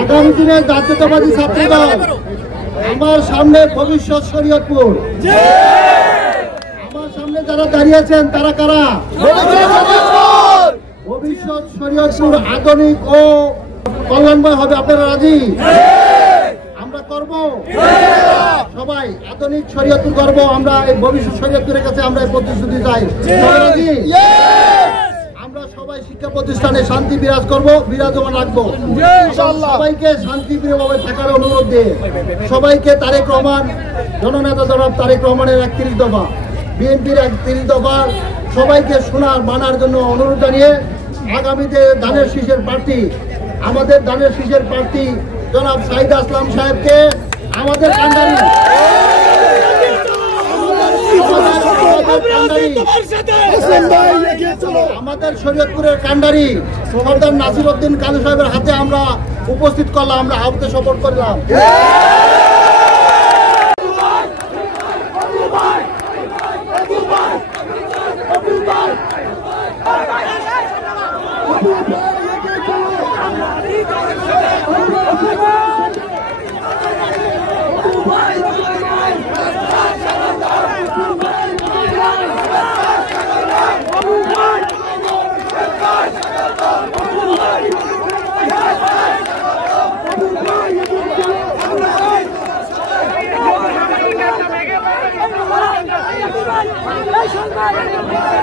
আগামী দিনে জাতীয়তাবাদী ছাত্রদল আমার সামনে ভবিষ্যৎ শরীয়তপুর। আমার সামনে যারা দাঁড়িয়েছেন তারা কারা? ভবিষ্যৎ শরীয়তপুর আধুনিক ও কল্যাণময় হবে। আপনারা রাজি? আমরা করব সবাই আধুনিক শরীয়তপুর করব। আমরা এই ভবিষ্যৎ শরীয়তপুরের কাছে আমরা এই প্রতিশ্রুতি চাই। রাজি? আমরা সবাই শিক্ষা প্রতিষ্ঠানে শান্তি বিরাজ করব, বিরাজমান রাখবো। সবাইকে শান্তিপ্রিয়ভাবে থাকার অনুরোধ দিয়ে সবাইকে তারেক রহমান, জননেতা জনাব তারেক রহমানের 31 দফা, বিএনপির 31 দফা সবাইকে শোনার মানার জন্য অনুরোধ জানিয়ে আগামীতে ধানের শীষের প্রার্থী, আমাদের ধানের শীষের প্রার্থী জনাব সাইদ আসলাম সাহেবকে আমাদের কান্ডারি, আমাদের শরীয়তপুরের কান্ডারি সরদার নাসির উদ্দিন কালু সাহেবের হাতে আমরা উপস্থিত করলাম, আমরা আহতে সাপোর্ট করলাম। Let's go!